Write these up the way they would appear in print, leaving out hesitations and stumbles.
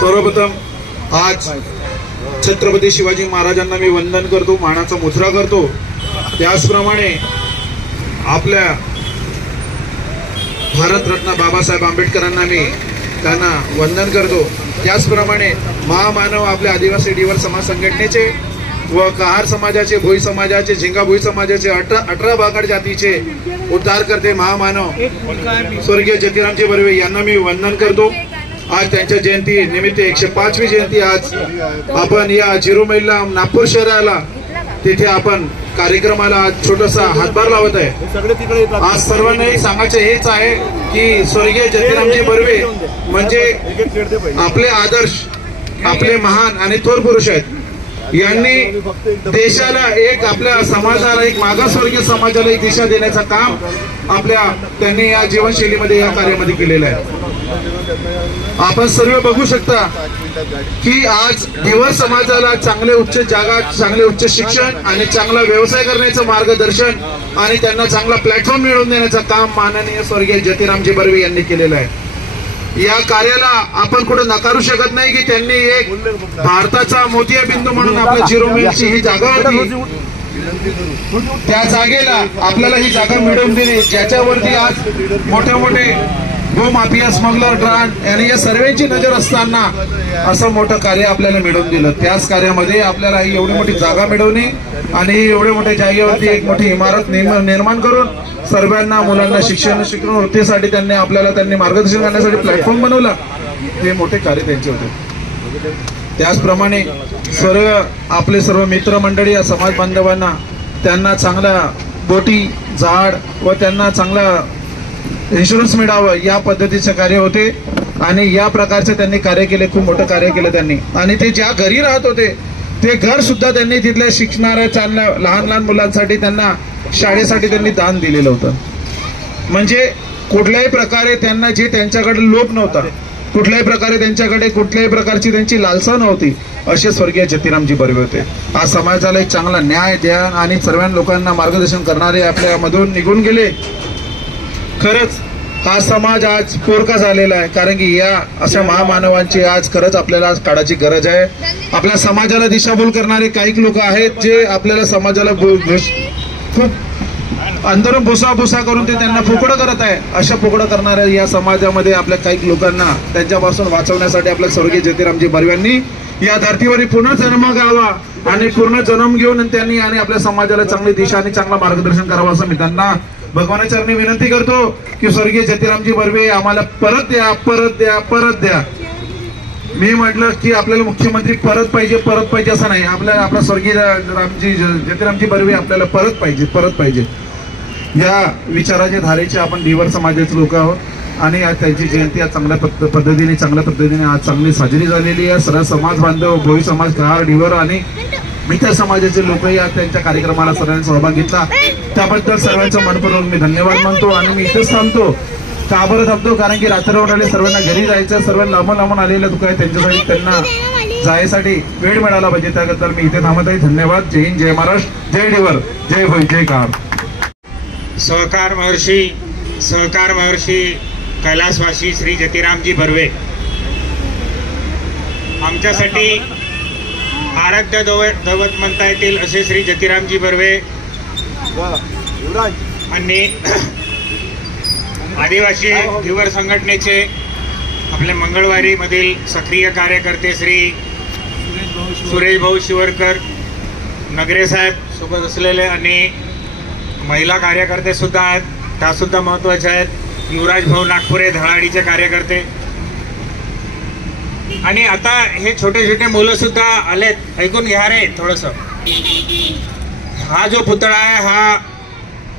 सर्वप्रथम आज छत्रपती शिवाजी महाराजांना मी वंदन करतो, मानाचा मुजरा करतो। त्याचप्रमाणे आपल्या भारतरत्न बाबासाहेब आंबेडकरांना मी त्यांना वंदन करतो। त्याचप्रमाणे महामानव आपल्या आदिवासी डीवर समाज संघटनेचे व कहार समाजाचे, भोई समाजाचे, झिंगा भोई समाजाचे 18 बागड जातीचे उद्धार करते महामानव स्वर्गीय जतीरामजी बर्वे यांना मी वंदन करतो। आज त्यांच्या जयंती निमित्त 105वी जयंती आज आपण या जिरोमैलला नागपूर शहराला तिथे आपण कार्यक्रमाला छोटासा हातभार लावत आहे। आज सर्वांना एक सांगायचं हेच आहे की स्वर्गीय जतीरामजी बर्वे म्हणजे आपले आदर्श, आपले महान आणि थोर पुरुष आहेत। यांनी देशाला एक, आपल्या समाजाला एक, मागासवर्गीय समाजाला एक दिशा देण्याचं काम त्यांनी या जीवनशैलीमध्ये, या कार्यामध्ये केलेलं आहे। आपण सर्व बघू शकता की आज धीवर समाजाला चांगले उच्च जागा, चांगले उच्च शिक्षण आणि चांगला व्यवसाय करण्याचं मार्गदर्शन आणि त्यांना चांगला प्लॅटफॉर्म मिळवून देण्याचं काम माननीय स्वर्गीय जतीरामजी बर्वे यांनी केलेलं आहे। या कार्याला आपण कुठे नकारू शकत नाही की त्यांनी एक भारताचा मोतियाबिंदू म्हणून आपल्या जिरोमैलची ही जागा होती, त्या जागेला आपल्याला ही जागा मिळवून दिली, ज्याच्यावरती आज मोठे मोठे भूमाफिया, स्मगलर, ड्रांड आणि या सर्वांची नजर असताना असं मोठं कार्य आपल्याला मिळवून दिलं। त्याच कार्यामध्ये आपल्याला ही एवढी मोठी जागा मिळवणे आणि एवढ्या मोठ्या जागेवरती एक मोठी इमारत निर्माण करून सर्वांना, मुलांना शिक्षणवृत्तीसाठी त्यांनी मार्गदर्शन करण्यासाठी प्लॅटफॉर्म बनवला, हे मोठे कार्य त्यांचे होते। त्याचप्रमाणे आपले सर्व मित्रमंडळी, समाज बांधवांना त्यांना चांगला बोटी, झाड व त्यांना चांगला इन्शुरन्स मिळावं या पद्धतीचे कार्य होते आणि या प्रकारचे त्यांनी कार्य केले, खूप मोठं कार्य केलं त्यांनी। आणि ते ज्या घरी राहत होते ते घर सुद्धा त्यांनी तिथल्या शिकणाऱ्या लहान लहान मुलांसाठी, त्यांना शाळेसाठी त्यांनी दान दिलेलं होतं। म्हणजे कुठल्याही प्रकारे त्यांना जे त्यांच्याकडे लोभ नव्हता, कुठल्याही प्रकारे त्यांच्याकडे कुठल्याही प्रकारची त्यांची लालसा नव्हती, असे स्वर्गीय जतीरामजी बर्वे होते। आज समाजाला एक चांगला न्याय द्या आणि सर्व लोकांना मार्गदर्शन करणारे आपल्यामधून निघून गेले। खरंच हा समाज आज पोरका झालेला आहे, कारण की या अशा महामानवांची आज खरंच आपल्याला काळाची गरज आहे। आपल्या समाजाला दिशाभूल करणारे काही लोक आहेत जे आपल्याला समाजाला खूप अंतरून भुसा करून ते त्यांना फुकडं करत आहे। अशा फुकडं करणाऱ्या या समाजामध्ये आपल्या काही लोकांना त्यांच्यापासून वाचवण्यासाठी आपल्या स्वर्गीय जतीरामजी बर्वे यांनी या धर्तीवर पुन्हा जन्म घ्यावा आणि पूर्ण जन्म घेऊन त्यांनी आणि आपल्या समाजाला चांगली दिशा आणि चांगला मार्गदर्शन करावं असं मी त्यांना भगवानाच्या चरणी विनंती करतो की स्वर्गीय जतीरामजी बर्वे आम्हाला परत द्या, परत द्या, परत द्या। मी म्हटलं की आपल्याला मुख्यमंत्री परत पाहिजे असं नाही, आपला स्वर्गीय जतीरामजी बर्वे आपल्याला परत पाहिजे या विचाराच्या धारेचे आपण धीवर समाजाचे लोक आहोत आणि आज त्यांची जयंती आज चांगल्या पद्धतीने आज चांगली साजरी झालेली आहे। सर्व समाज बांधव, भोई समाज, कहार, डीवर आणि इतर समाजाचे लोकही आज त्यांच्या कार्यक्रमाला सर्वांनी सहभाग घेतला, त्याबद्दल सर्वांचं मनपूर्वक मी धन्यवाद मानतो। आणि मी इथेच थांबतो, का बरं थांबतो, कारण की रात्रभर आले, सर्वांना घरी जायचं, सर्वांना लांबून आलेले लोक आहेत, त्यांच्यासाठी त्यांना जायसाठी वेळ मिळाला पाहिजे, त्याबद्दल मी इथे थांबत आहे। धन्यवाद। जय हिंद, जय महाराष्ट्र, जय डीवर, जय भोई, जय कहार। सहकार महर्षी कैलासवासी श्री जतीरामजी बर्वे आमच्यासाठी आराध्य दैवत म्हणता येतील असे श्री जतीरामजी बर्वे आणि आदिवासी धीवर संघटनेचे आपले मंगळवारी मधील सक्रिय कार्यकर्ते श्री सुरेश भाऊ शिवरकर, नगरे साहेब सोबत असलेले आणि महिला कार्यकर्ते सुद्धा आहेत, त्या सुद्धा महत्त्वाचे आहेत। युवराज भाऊ नागपुरे, धळाडीचे कार्यकर्ते आणि आता हे छोटे छोटे मुलं सुद्धा आलेत, ऐकून घ्या रे थोडस। हा जो पुतळा आहे हा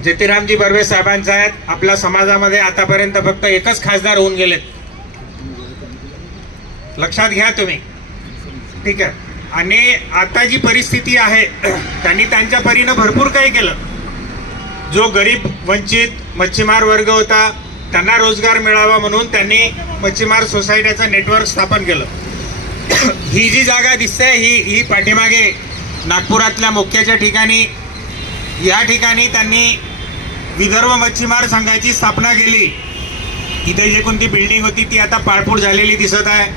जतीरामजी बर्वे साहेबांचा आहे। आपल्या समाजामध्ये आतापर्यंत फक्त एकच खासदार होऊन गेलेत, लक्षात घ्या तुम्ही, ठीक आहे। आणि आता जी परिस्थिती आहे त्यांनी त्यांच्या परीने भरपूर काही केलं। जो गरीब, वंचित मच्छीमार वर्ग होता त्यांना रोजगार मिळावा म्हणून त्यांनी मच्छीमार सोसायटीचं नेटवर्क स्थापन केलं। ही जी जागा दिसते ही पाठीमागे नागपुरातल्या मुख्याच्या ठिकाणी, या ठिकाणी त्यांनी विदर्भ मच्छीमार संघाची स्थापना केली। इथे जे कोणती बिल्डिंग होती ती आता पाळपूळ झालेली दिसत आहे।